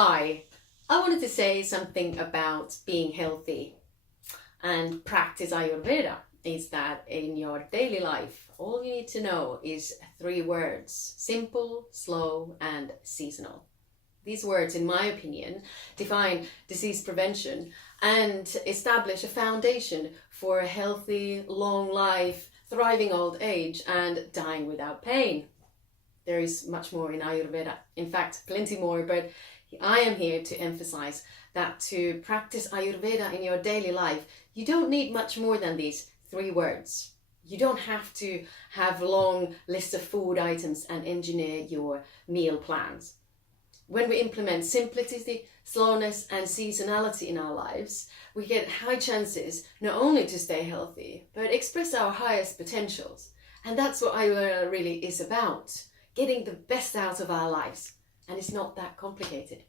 Hi, I wanted to say something about being healthy and practice Ayurveda. Is that in your daily life, all you need to know is three words: simple, slow, and seasonal. These words, in my opinion, define disease prevention and establish a foundation for a healthy, long life, thriving old age, and dying without pain. There is much more in Ayurveda, in fact, plenty more, but I am here to emphasize that to practice Ayurveda in your daily life, you don't need much more than these three words. You don't have to have a long list of food items and engineer your meal plans. When we implement simplicity, slowness, and seasonality in our lives, we get high chances not only to stay healthy, but express our highest potentials. And that's what Ayurveda really is about: getting the best out of our lives. And it's not that complicated.